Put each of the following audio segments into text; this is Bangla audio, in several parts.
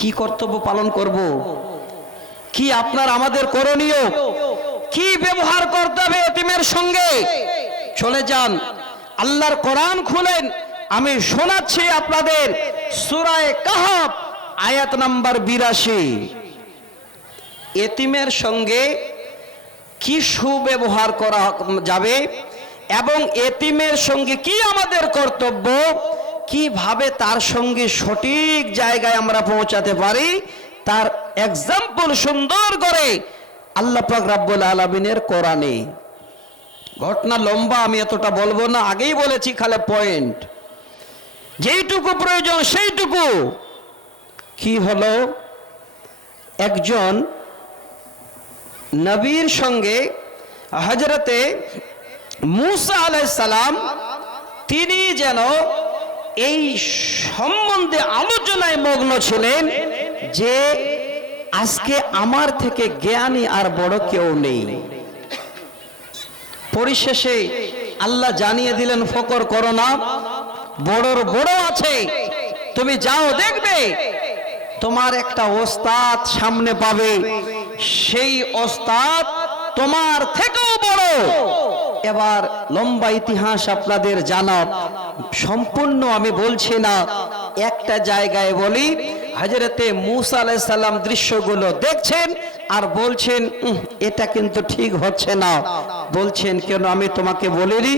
কি কর্তব্য পালন করব, কি আপনার আমাদের করণীয়, কি ব্যবহার করতে হবে এতিমের সঙ্গে। চলে যান, আল্লাহর কোরআন খুলেন, আমি শোনাচ্ছি আপনাদের সূরা কাহফ আয়াত নাম্বার 82। এতিমের সঙ্গে কি সুব্যবহার করা যাবে এবং এতিমের সঙ্গে কি আমাদের কর্তব্য, কিভাবে তার সঙ্গে সঠিক জায়গায় আমরা পৌঁছাতে পারি, তার এক্সাম্পল সুন্দর করে আল্লাহ পাক রব্বুল আলামিনের কোরআনে। ঘটনা লম্বা, আমি এতটা বলবো না, আগেই বলেছি, খালি পয়েন্ট, যেইটুকু প্রয়োজন সেইটুকু। কি হলো, একজন নবীর সঙ্গে হযরতে মূসা আলাইহিস সালাম তিনি যেন এই সম্বন্ধে আলোচনায় মগ্ন ছিলেন যে আজকে আমার থেকে জ্ঞানী আর বড় কেউ নেই। পরিশেষে আল্লাহ জানিয়ে দিলেন, ফকর করো না, বড়র বড় আছে, তুমি যাও দেখবে তোমার একটা ওস্তাদ সামনে পাবে, সেই ওস্তাদ তোমার থেকেও বড়। এবার লম্বা ইতিহাস আপনাদের জানা, সম্পূর্ণ আমি বলছি না, একটা জায়গায় বলি। হযরতে মূসা আলাইহিস সালাম দৃশ্যগুলো দেখছেন আর বলছেন এটা কিন্তু ঠিক হচ্ছে না। বলছেন, কেন? আমি তোমাকে বলিনি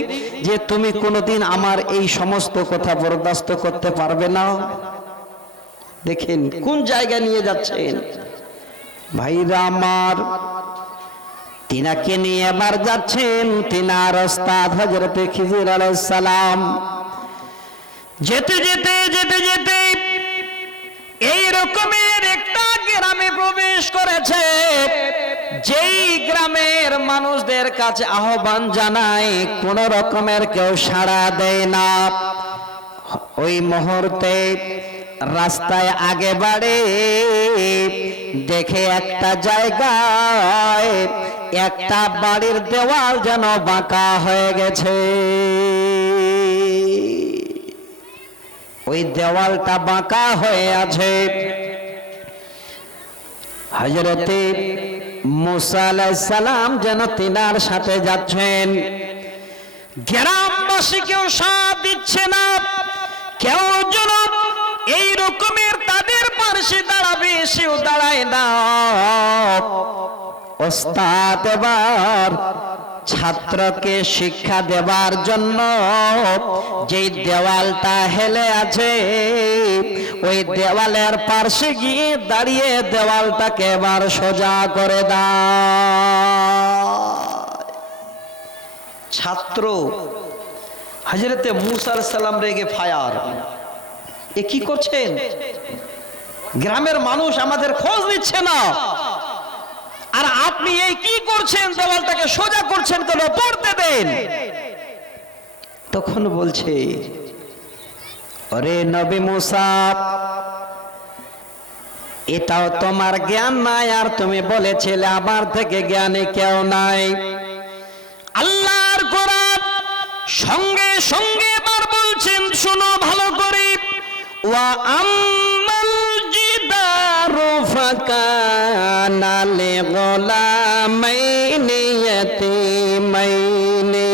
যে তুমি কোনোদিন আমার এই সমস্ত কথা বরদাস্ত করতে পারবে না? দেখেন কোন জায়গায় নিয়ে যাচ্ছেন ভাইরা আমার। তিনাকে নিয়ে এবার যাচ্ছেন তিনার ওস্তাদ হযরতে খিজির আলাইহিস সালাম। যেতে যেতে যেতে যেতে এই রকমের একটা গ্রামে প্রবেশ করেছে, যেই গ্রামের মানুষদের কাছে আহ্বান জানায় কোন রকমের কেউ সাড়া দেয় না। ওই মুহূর্তে রাস্তায় আগে বাড়ে, দেখে একটা জায়গায় একটা বাড়ির দেওয়াল যেন বাঁকা হয়ে গেছে। ওই দেওয়ালটা বাঁকা হয়ে আছে। হযরতে মূসা আলাইহিস সালাম যেন তিনার সাথে যাচ্ছেন, গ্রামবাসী কেউ সাথ দিচ্ছে না, কেউ যেন এই রকমের তাদের পাশে দাঁড়াবে সেও দাঁড়ায় না। ওস্তাদ এবার ছাত্রকে শিক্ষা দেবার জন্য যে দেওয়ালটা হেলে আছে ওই দেওয়ালের পাশে গিয়ে দাঁড়িয়ে দেওয়ালটাকে এবার সোজা করে দেয়। ছাত্র হযরতে মূসা আলাইহিস সালাম রেগে ফায়ার, এ কি করছেন? গ্রামের মানুষ আমাদের খোঁজ নিচ্ছে না, আর আপনি এই কি করছেন? দেওয়ালটাকে সোজা করছেন কেন? পড়তে দেন। তখন বলছে, আরে নবী মূসা, এটাও তোমার জ্ঞান নাই, আর তুমি বলেছিলে আমার থেকে জ্ঞানী কেউ নাই। আল্লাহর কোরআন সঙ্গে সঙ্গে এবার বলছেন, শোনো ভালো করে, ওয়া আম্মাল জিদারু ফাকানা লিগুলামাইনি ইয়াতীমাইনি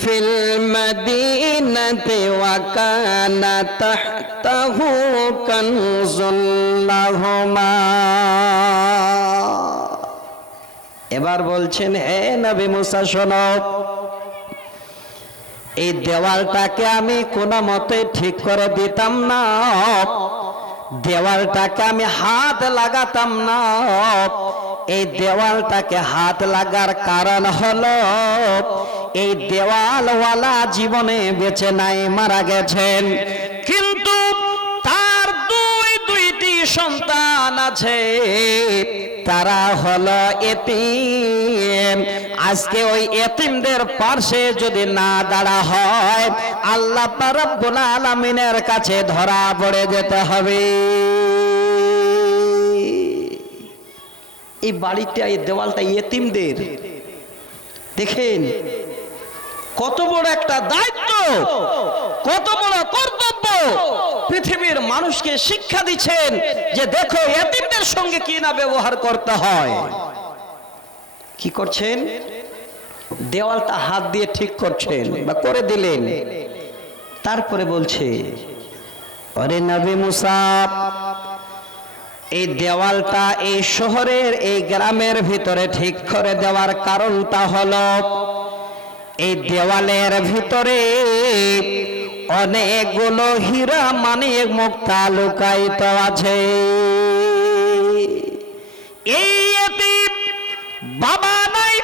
ফিল মাদিনাতি ওয়া কানা তাহতাহু কানজুল লাহুমা। এবার বলছেন, হে নবী মূসা শোনো, এই দেওয়ালটাকে আমি কোনো মতে ঠিক করে দিতাম না, দেওয়ালটাকে আমি হাত লাগাতাম না। এই দেওয়ালটাকে হাত লাগার কারণ হলো এই দেওয়ালওয়ালা জীবনে বেঁচে নাই, মারা গেছেন, কিন্তু তার দুইটি সন্তান আছে, তারা হলো এতিম। আজকে ওই এতিমদের পাশে যদি না দাঁড়া হয়, আল্লাহ রাব্বুল আলামিনের কাছে ধরা পড়ে যেতে হবে। এই বাড়িটা, এই দেওয়ালটা এতিমদের। দেখেন কত বড় একটা দায়িত্ব, কত বড় কর্তব্য। পৃথিবীর মানুষকে শিক্ষা দিচ্ছেন যে দেখো এতিমদের সঙ্গে কি না ব্যবহার করতে হয়। কি করছেন? দেওয়ালটা হাত দিয়ে ঠিক করছেন বা করে দিলেন, তারপরে বলছে আরে নবী মুসা, এই দেওয়ালটা এই শহরের এই গ্রামের ভিতরে ঠিক করে দেওয়ার কারণটা হলো এই দেওয়ালের ভিতরে অনেকগুলো হীরা মানিক মুক্তা লুকায়িত আছে। এই এতিম বাবা নাই,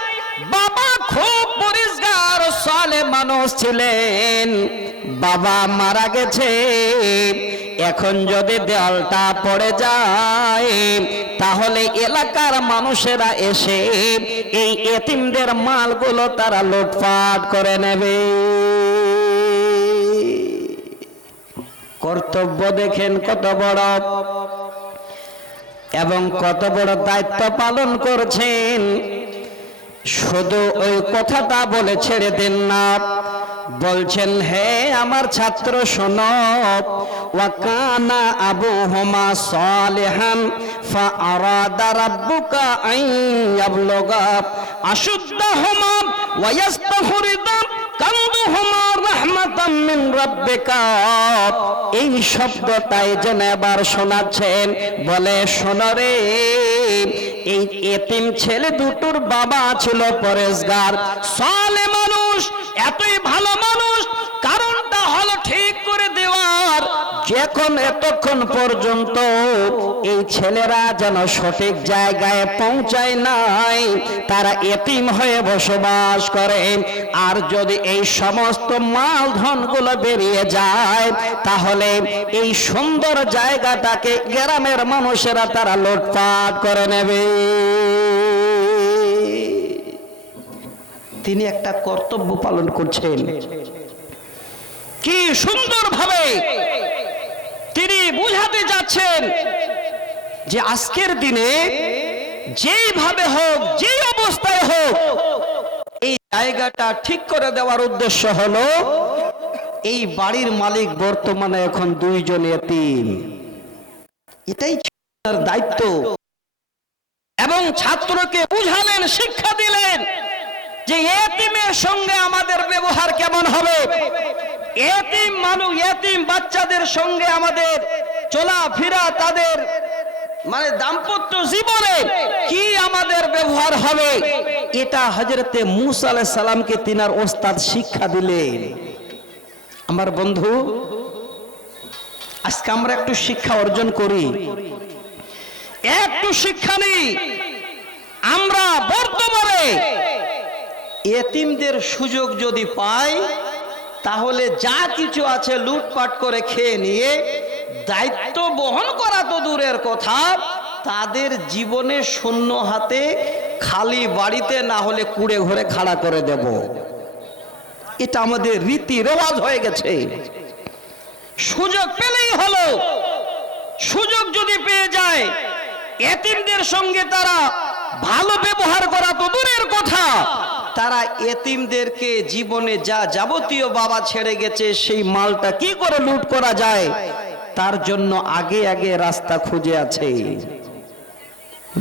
বাবা খুব পরিষ্কার সালেহ মানুষ ছিলেন, বাবা মারা গেছে। এখন যদি দেওয়ালটা পড়ে যায় তাহলে এলাকার মানুষেরা এসে এই এতিমদের মালগুলো তারা লুটপাট করে নেবে। কর্তব্য দেখেন কত বড় এবং কত বড় দায়িত্ব পালন করছেন। শুধু ওই কথাটা বলে ছেড়ে দেন না, বলছেন হে আমার ছাত্র শোনো, ওয়াকানা আবুহুমা সালিহান ফাআরাদা রাব্বুকা আন ইয়াবলুগা আশুদ্দাহুমা ওয়া ইয়াস্তাখরিজা কানদুহুমা রাহমাতাম মিন রাব্বিকা। এই শব্দটাই যেন এবার শোনাচ্ছেন, বলে শোনো রে, এই এতিম ছেলে দুটোর বাবা ছিল পরেশগার সালেহ মানুষ, এতই ভালো মানুষ। কারণটা হলো ঠিক করে দেওয়ার, যখন এতক্ষণ পর্যন্ত এই ছেলেরা যেন সঠিক জায়গায় পৌঁছায় নাই, তারা এতিম হয়ে বসবাস করে। আর যদি এই সমস্ত মাল ধনগুলো বেরিয়ে যায় তাহলে এই সুন্দর জায়গাটাকে গ্রামের মানুষেরা তারা লুটপাট করে নেবে। তিনি একটা কর্তব্য পালন করছেন, কি সুন্দরভাবে তিনি বুঝাতে যাচ্ছেন যে আজকের দিনে যেইভাবে হোক, যেই অবস্থায় হোক, এই জায়গাটা ঠিক করে দেওয়ার উদ্দেশ্য হলো এই বাড়ির মালিক বর্তমানে এখন দুইজন এতিম, এটাই তার দায়িত্ব। এবং ছাত্রকে বুঝালেন, শিক্ষা দিলেন যে এতিমের সঙ্গে আমাদের ব্যবহার কেমন হবে, এতিম মানুষ, এতিম বাচ্চাদের সঙ্গে আমাদের চলাফেরা, তাদের মানে দাম্পত্য জীবনে কি আমাদের ব্যবহার হবে, এটা হযরতে মূসা আলাইহিস সালামকে তিনার ওস্তাদ শিক্ষা দিলেন। আমার বন্ধু, আজকে আমরা একটু শিক্ষা অর্জন করি, একটু শিক্ষা নিই। আমরা বর্তমানে এতিমদের সুযোগ যদি পাই তাহলে যা কিছু আছে লুটপাট করে খেয়ে নিয়ে দায়িত্ব বহন করা তো দূরের কথা, তাদের জীবনে শূন্য হাতে খালি বাড়িতে না হলে কুড়ে ঘরে খাড়া করে দেব। এটা আমাদের রীতি রেওয়াজ হয়ে গেছে। সুযোগ পেলেই হলো, সুযোগ যদি পেয়ে যায় এতিমদের সঙ্গে তারা ভালো ব্যবহার করা তো দূরের কথা, তারা এতিমদেরকে জীবনে যা যাবতীয় বাবা ছেড়ে গেছে সেই মালটা কি করে লুট করা যায় তার জন্য আগে আগে রাস্তা খুঁজে আছে।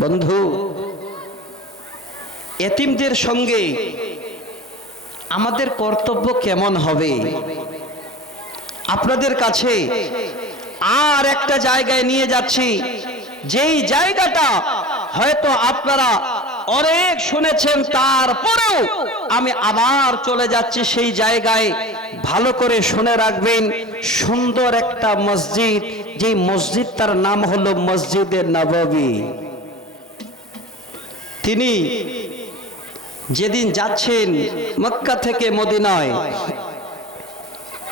বন্ধু, এতিমদের সঙ্গে আমাদের কর্তব্য কেমন হবে, আপনাদের কাছে আর একটা জায়গায় নিয়ে যাচ্ছি, যেই জায়গাটা হয়তো আপনারা অনেক শুনেছেন, তারপরেও আমি আবার চলে যাচ্ছি সেই জায়গায়। ভালো করে শুনে রাখবেন, সুন্দর একটা মসজিদ, যে মসজিদটার নাম হলো মসজিদে নববী। তিনি যেদিন যাচ্ছেন মক্কা থেকে মদিনায়,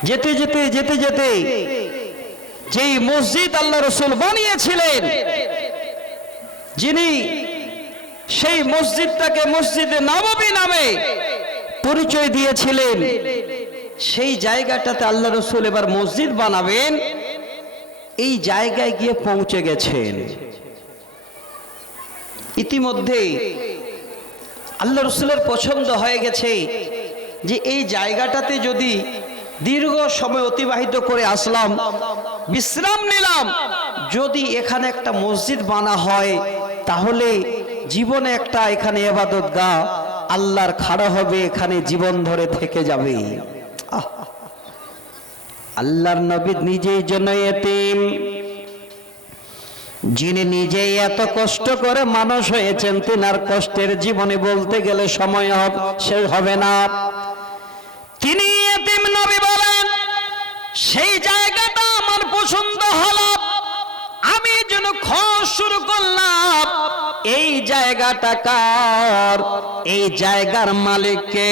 যেতে যেতে যেতে যেতে যেই মসজিদ আল্লাহ রাসূল বানিয়েছিলেন, যিনি সেই মসজিদটাকে মসজিদে নববী নামে পরিচয় দিয়েছিলেন, সেই জায়গাটাতে আল্লাহ রাসূল এবার মসজিদ বানাবেন, এই জায়গায় গিয়ে পৌঁছে গেছেন। ইতিমধ্যে আল্লাহ রাসূলের পছন্দ হয়ে গেছে যে এই জায়গাটাতে যদি দীর্ঘ সময় অতিবাহিত করে আসলাম, বিশ্রাম নিলাম। যদি এখানে একটা মসজিদ বানা হয় তাহলে জীবনে একটা এখানে ইবাদতগাহ আল্লাহর খাড়া হবে, এখানে জীবন ধরে থেকে যাবে। আল্লাহর নবী নিজেই জন্য এতিম, যিনি নিজেই এত কষ্ট করে মানুষ হয়েছেন, তিনার কষ্টের জীবনে বলতে গেলে সময় শেষ হবে না। তিনি এতিম নবী বলেন, সেই জায়গাটা আমার পছন্দ হলো, আমি যেন খোঁজ শুরু করলাম এই জায়গাটা কার, এই জায়গার মালিককে।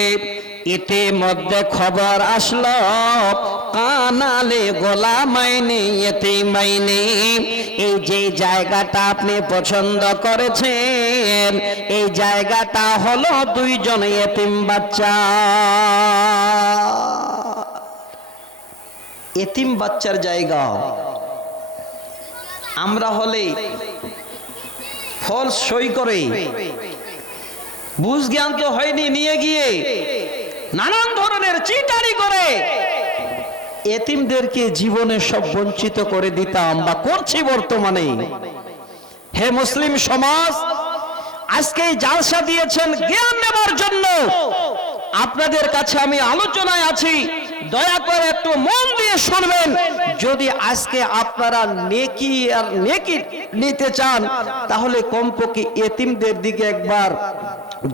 ইতিমধ্যে খবর আসলো, কানালে গোলামাইনি এতিমাইনি, এই যে জায়গাটা আপনি পছন্দ করেছেন এই জায়গাটা হলো দুইজন এতিম বাচ্চা। এতিম বাচ্চার জায়গা। আমরা হলে ফলস সই করে, বুঝ জ্ঞান তো হয়নি, নিয়ে গিয়ে নানান ধরনের চিটারি করে এতিমদেরকে জীবনে সব বঞ্চিত করে দিতাম, বা করছি বর্তমানে। হে মুসলিম সমাজ, আজকে জালসা দিয়েছেন জ্ঞান নেবার জন্য, আপনাদের কাছে আমি আলোচনায় আছি, দয়া করে একটু মন দিয়ে শুনবেন। যদি আজকে আপনারা নেকি আর নেকি নিতে চান তাহলে কমপক্ষে এতিমদের দিকে একবার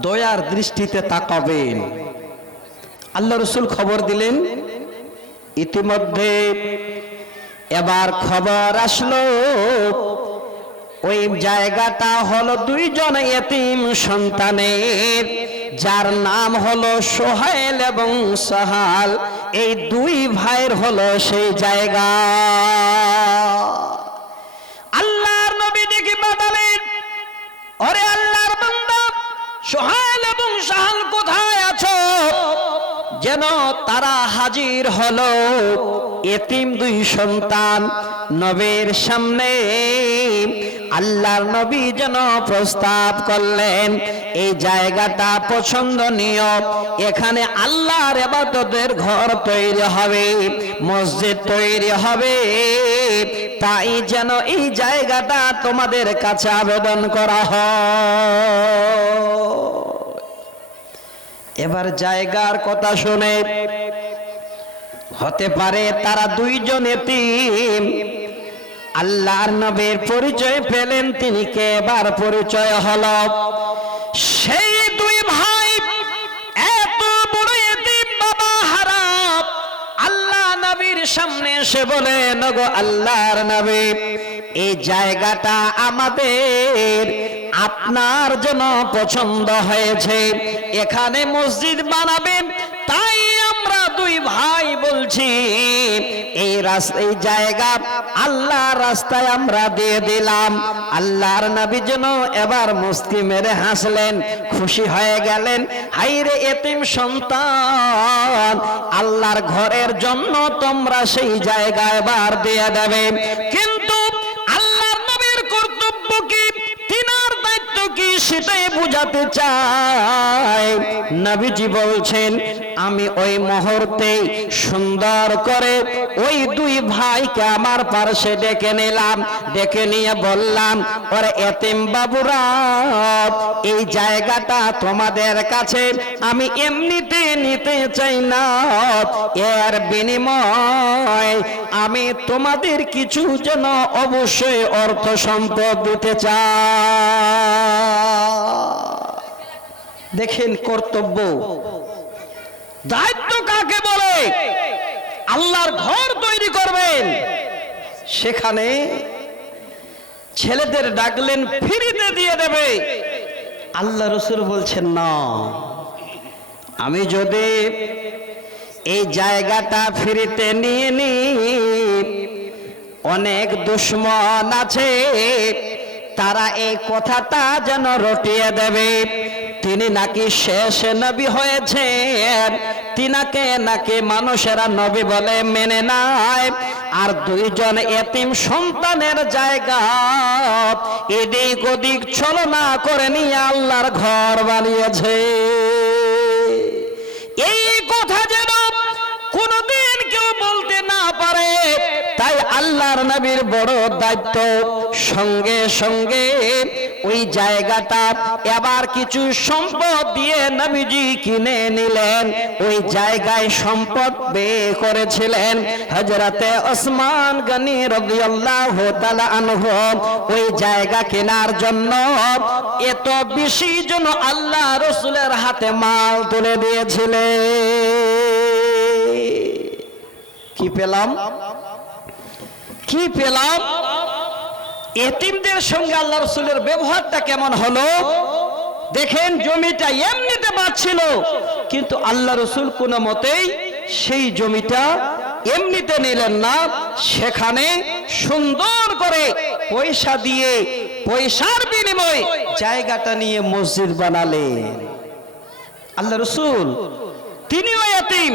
দয়ার দৃষ্টিতে তাকাবেন। আল্লাহ রাসূল খবর দিলেন, ইতিমধ্যে এবার খবর আসলো ওই জায়গাটা হলো দুইজন এতিম সন্তানের, যার নাম হলো সোহেল এবং সাহাল, এই দুই ভাইয়ের হলো সেই জায়গা। আল্লাহর নবী ডেকে পাঠালেন, ওরে আল্লাহর বান্দা, সোহেল এবং সাহাল কোথায় আছো? যেন তারা হাজির হলো। এতিম দুই সন্তান নবীর সামনে আল্লাহর নবী যেন প্রস্তাব করলেন, এই জায়গাটা পছন্দনীয়, এখানে আল্লাহর ইবাদতের ঘর তৈরি হবে, মসজিদ তৈরি হবে, তাই যেন এই জায়গাটা তোমাদের কাছে আবেদন করা হয়। এবার জায়গার কথা শুনে হতে পারে তারা দুইজন এতিম। আল্লাহর নবীর পরিচয় পেলেন, তিনি কে? এবার পরিচয় হলো সেই দুই ভাই, এত বড় এতিম বাবা হারা। আল্লাহ নবীর সামনে এসে বলেন, গো আল্লাহর নবী, এই জায়গাটা আমাদের আপনার জন্য পছন্দ হয়েছে, এখানে মসজিদ বানাবেন, তাই আমরা দুই ভাই বলছি এই জায়গা আল্লাহর রাস্তায় আমরা দিয়ে দিলাম। আল্লাহর নবী যেন এবার মুস্কি মেরে হাসলেন, খুশি হয়ে গেলেন। হাইরে এতিম সন্তান, আল্লাহর ঘরের জন্য তোমরা সেই জায়গা এবার দিয়ে দেবে। কিন্তু আল্লাহর নবীর কর্তব্য কি, তিনার দায়িত্ব কি, সেটাই বুঝাতে চাই। নবীজি বলছেন, আমি ওই মুহূর্তে সুন্দর করে ওই দুই ভাইকে আমার পাশে ডেকে নিলাম, ডেকে নিয়ে বললাম, ওরে এতিম বাবুরা, এই জায়গাটা তোমাদের কাছে আমি এমনিতে নিতে চাই না, এর বিনিময় আমি তোমাদের কিছু যেন অবশ্যই অর্থ সম্পদ দিতে চাই। দেখেন কর্তব্য, দায়িত্ব কাকে বলে? আল্লাহর ঘর তৈরি করবেন, সেখানে ছেলেদের ডাকলেন ফ্রিতে দিয়ে দেবে। আল্লাহ রাসূল বলছেন, না, আমি যদি এই জায়গাটা ফ্রিতে নিয়ে নিই, অনেক দুশমন আছে, তারা এই কথাটা যেন রটিয়ে দেবে, তিনি নাকি শেষ নবী হয়েছেন, তিনাকে নাকি মানুষেরা নবী বলে মেনে নেয়, আর দুইজন এতিম সন্তানের জায়গা এদিক ওদিক ছলনা করে নিয়ে আল্লাহর ঘর বানিয়েছে। এই কথা যেন কোনদিন আল্লাহর নবীর বড় দায়িত্ব। সঙ্গে সঙ্গে ওই জায়গাটা এবার কিছু সম্পদ দিয়ে নবীজি কিনে নিলেন। ওই জায়গায় সম্পদ ব্যয় করেছিলেন হযরতে ওসমান গনি রাদিয়াল্লাহু তাআলা আনহু। ওই জায়গা কেনার জন্য এত বেশি জন আল্লাহ রাসূলের হাতে মাল তুলে দিয়েছিলেন। কি পেলাম? কি পেলাম? এতিমদের সঙ্গে আল্লাহ রাসূলের ব্যবহারটা কেমন হলো দেখেন। জমিটা এমনিতে পাচ্ছিল, কিন্তু আল্লাহ রাসূল কোনো মতেই সেই জমিটা এমনিতে নিলেন না, সেখানে সুন্দর করে পয়সা দিয়ে, পয়সার বিনিময়ে জায়গাটা নিয়ে মসজিদ বানালেন। আল্লাহ রাসূল তিনিও এতিম,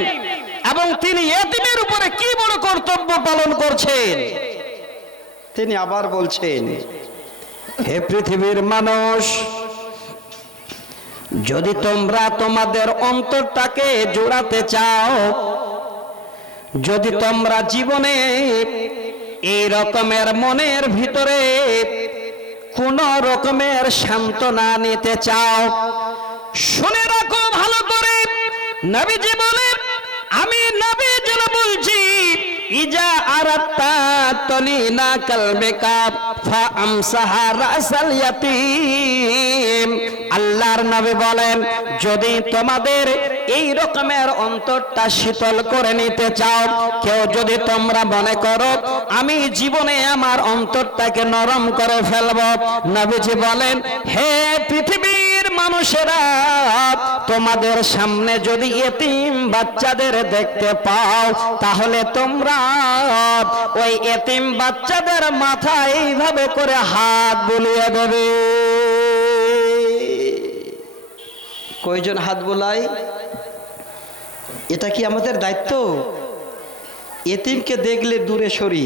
এবং তিনি এতিমের উপরে কি বড় কর্তব্য পালন করছেন। তিনি আবার বলছেন, হে পৃথিবীর মানুষ, যদি তোমরা তোমাদের অন্তরটাকে জোড়াতে চাও, যদি তোমরা জীবনে এই রকমের মনের ভিতরে কোন রকমের সান্ত্বনা নিতে চাও, শুনে রাখো ভালো করে। নবীজি বলেন, আমি নবী যেন বলছি, ইজা আরাত্তা তলিনা কালবিকা ফাআমসাহা রাসাল ইয়াতীম। আল্লাহর নবী বলেন, যদি তোমাদের এই রকমের অন্তরটা শীতল করে নিতে চাও, কেউ যদি তোমরা মনে করো আমি জীবনে আমার অন্তরটাকে নরম করে ফেলব, নবীজি বলেন, হে পৃথিবীর মানুষেরা, তোমাদের সামনে যদি এতিম বাচ্চাদের দেখতে পাও, তাহলে তোমরা ওই এতিম বাচ্চাদের মাথায় এইভাবে করে হাত বুলিয়ে দেবে। কয়জন হাত বুলাই? এটা কি আমাদের দায়িত্ব? এতিমকে দেখলে দূরে সরি,